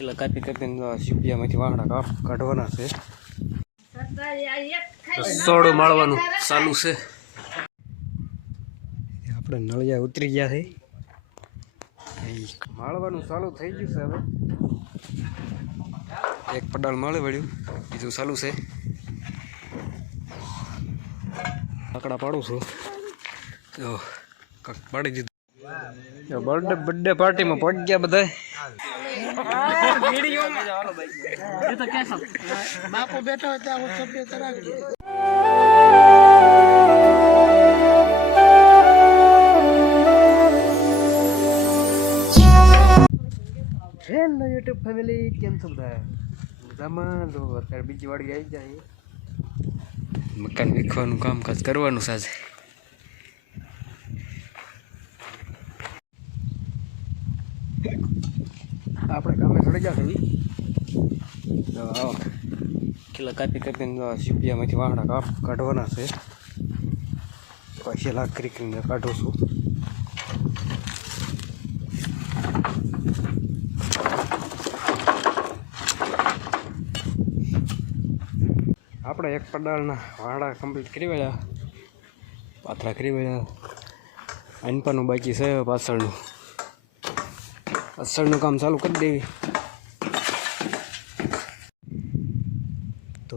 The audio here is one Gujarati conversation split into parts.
કિલો કાપી કાપીને શીપિયામાંથી વાહડા કાઢવાના છે. સોડું માળવાનું ચાલુ છે. આપણે નળિયા ઉતરી ગયા છે. માળવાનું ચાલુ થઈ ગયું છે હવે. એક પડાલ માળી વળ્યું, બીજું ચાલુ છે. આકડા પાડું છું. તો કક પાડી દીધું. બર્થડે બર્થડે પાર્ટીમાં પગ ગયા બધા કરાવી હેલો યુટ્યુબ ફેમિલી, કેમ છો બધા? મજામાં? અત્યારે બીજી વાડી આવી જાય. મકાન વીખવાનું કામકાજ કરવાનું સાજે આપણે કામે ચડી ગયા છે તો આવો કિલો કાપી કાપીને શીપિયામાંથી વાહડા કાપ કાઢવાના છે. પછી લાખ કરીને કાઢું છું. આપણે એક પડાળના વાડા કમ્પ્લીટ કરી વળ્યા. પાથરા કરી વળ્યા. અનપાનું બાકી છે પાછળનું. પાછળનું કામ ચાલુ કરી દેવી.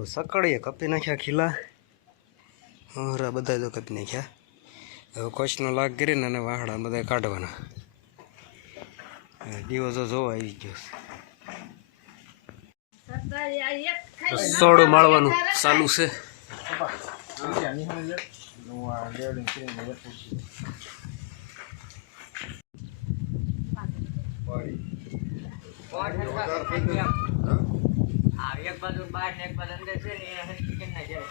તો સકડીએ કપી નાખ્યા ખીલા. હરા બધા તો કપી નાખ્યા. હવે કોચનો લાગ કરીને અને વાહડા બધા કાઢવાના. દિવસો જોવા આવી ગયો રસોડું સોડું માળવાનું ચાલુ છે. એક બાજુ બહાર એક બાજુ અંદર છે ને, એ હરખી કેમ ના જાય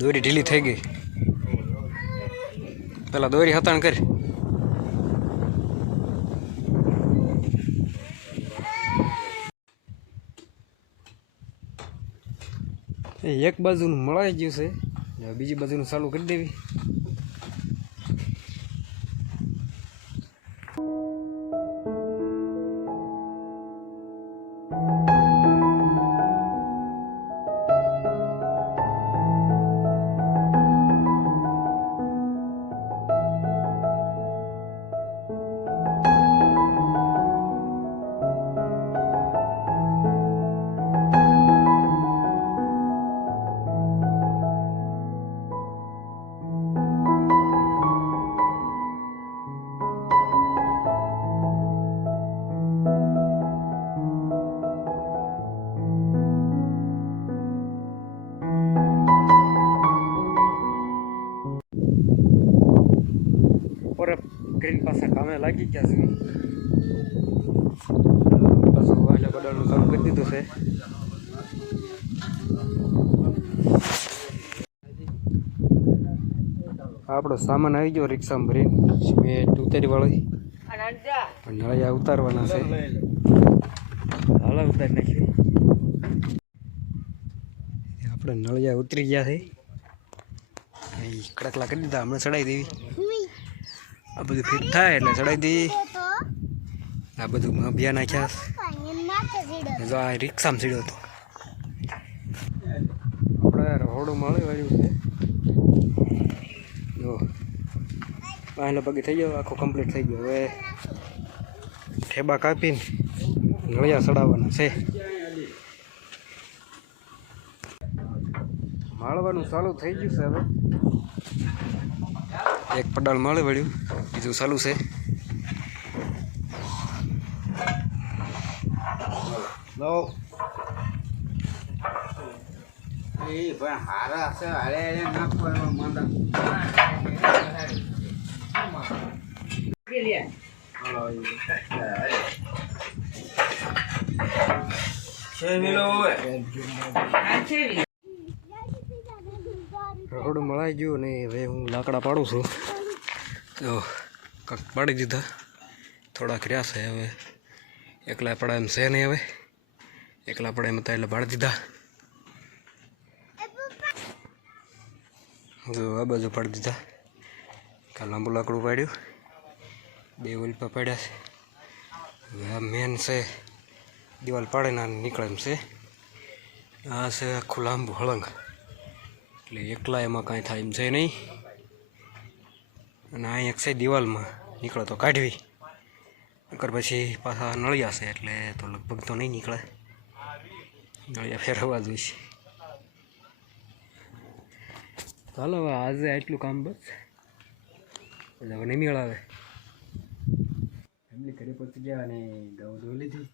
દોરી ઢીલી થઈ ગઈ. પેલા દોરી હતાણ કરી. એક બાજુનું મળાઈ ગયું છે. બીજી બાજુનું ચાલુ કરી દેવી. પાછા લાગી ગયા છે. પાછું ચાલુ કરી દીધું છે. આપણો સામાન આવી ગયો રિક્ષામાં ભરીને. સિમેન્ટ ઉતારી વાળી પણ નળિયા ઉતારવાના છે. હાલ ઉતારી નાખી આપણે નળિયા ઉતરી ગયા છે. કડકલા કરી દીધા હમણાં ચડાવી દેવી. આ બધું ફિટ થાય એટલે ચડાવી દઈએ આ બધું અભિયાન નાખ્યા જો આ રિક્ષામાં સીડ્યો હતો. આપણે રહોડું મળી વાળ્યું છે. જો. પહેલો પગે થઈ ગયો, આખો કમ્પ્લીટ થઈ ગયો. હવે ઠેબા કાપીને નળિયા ચડાવવાના છે. માળવાનું ચાલુ થઈ ગયું છે હવે. એક પડાળ માળી વળ્યું બીજું ચાલુ છે. એ પણ હારા છે. રોડ મળાઈ ગયું ને હવે હું લાકડા પાડું છું. તો કાંક પાડી દીધા. થોડાક રહ્યા છે હવે. એકલા પડા એમ છે નહીં હવે. એકલા પડા એમ હતા એટલે પાડી દીધા. જો, આ બાજુ પાડી દીધા. કાં લાંબુ લાકડું પાડ્યું. બે ઓલપા પાડ્યા છે. હવે આ મેન છે, દિવાલ પાડે ના નીકળે એમ છે. આ છે આખું લાંબુ હળંગ. એટલે એકલા એમાં કાંઈ થાય એમ છે નહીં. અને અહીં એક છે દિવાલમાં, નીકળે તો કાઢવી. નકર પછી પાછા નળિયા છે એટલે તો લગભગ તો નહીં નીકળે. નળિયા ફેરવવા જોઈશે ચાલો હવે આજે આટલું કામ બસ. એટલે હવે નહીં મેળ આવે ફેમિલી ઘરે પહોંચી ગયા અને દવા ધોઈ લીધી.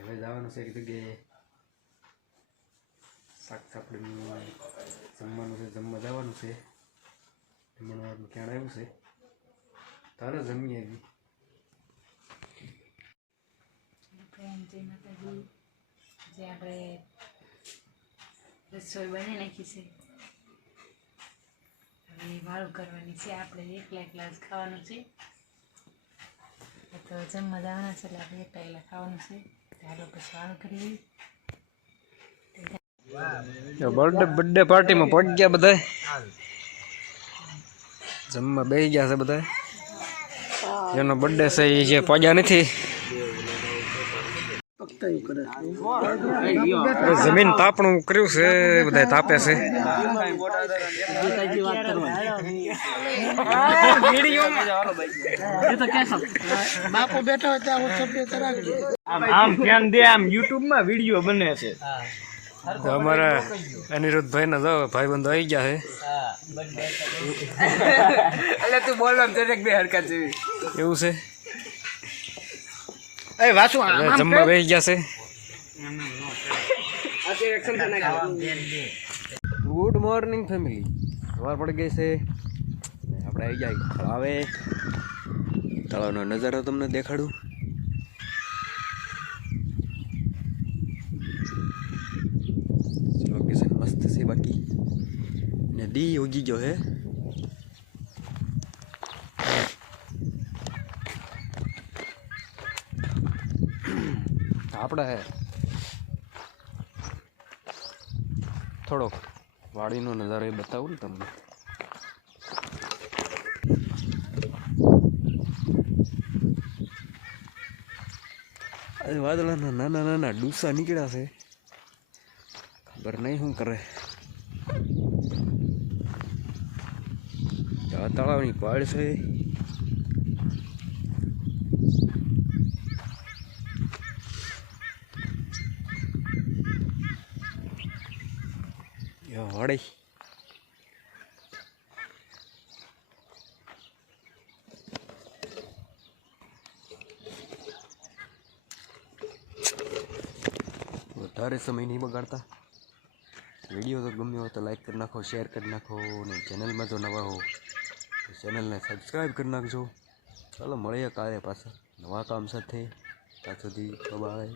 હવે જવાનું છે એક જગ્યાએ શાક સાપડીનું જમવાનું છે, જમવા જવાનું છે. જમવાનું ક્યાં આવ્યું છે? તારે જય માતાજી, જે આપણે રસોઈ બની નાખી છે. હવે કરવાની છે, આપણે એકલા એકલા જ ખાવાનું છે. તો જમવા જવાના છે, એટલે આપણે એકલા એકલા ખાવાનું છે. ચાલો પછી વાળું કરી બર્થડે બર્થડે પાર્ટીમાં પહોંચી ગયા બધા. જમવા બેસી ગયા છે બધા. એનો બર્થડે છે એ જે પહોંચ્યા નથી. જમીન તાપણું કર્યું છે બધા તાપે છે. આમ ધ્યાન દે, આમ યુટ્યુબમાં વીડિયો બને છે. તો અમારા અનિરુદ્ધ ભાઈ ના ભાઈ બંધો આવી ગયા છે. એટલે તું બોલ દરેક બે હરકત જેવી. એવું છે? એ વાસુ જમવા બેસી ગયા છે. ગુડ મોર્નિંગ ફેમિલી સવાર પડી ગઈ છે. આપણે આવી જાય તળાવે. તળાવનો નજારો તમને દેખાડું લોકેશન મસ્ત છે બાકી દી ઉગી ગયો હે આપણે હે. થોડોક વાડીનો નજારો એ બતાવું ને તમને. વાદળાના નાના નાના ડૂસા નીકળ્યા છે. ખબર નહીં શું કરે. આ તળાવની પાળ છે વાડી વધારે સમય નહીં બગાડતા. વીડિયો તો ગમ્યો હોય તો લાઈક કરી નાખો શેર કરી નાખો અને ચેનલમાં જો નવા હો ચેનલને સબસ્ક્રાઈબ કરી નાખજો. ચાલો મળીએ કાલે પાછા. નવા કામ સાથે. ત્યાં સુધી બાય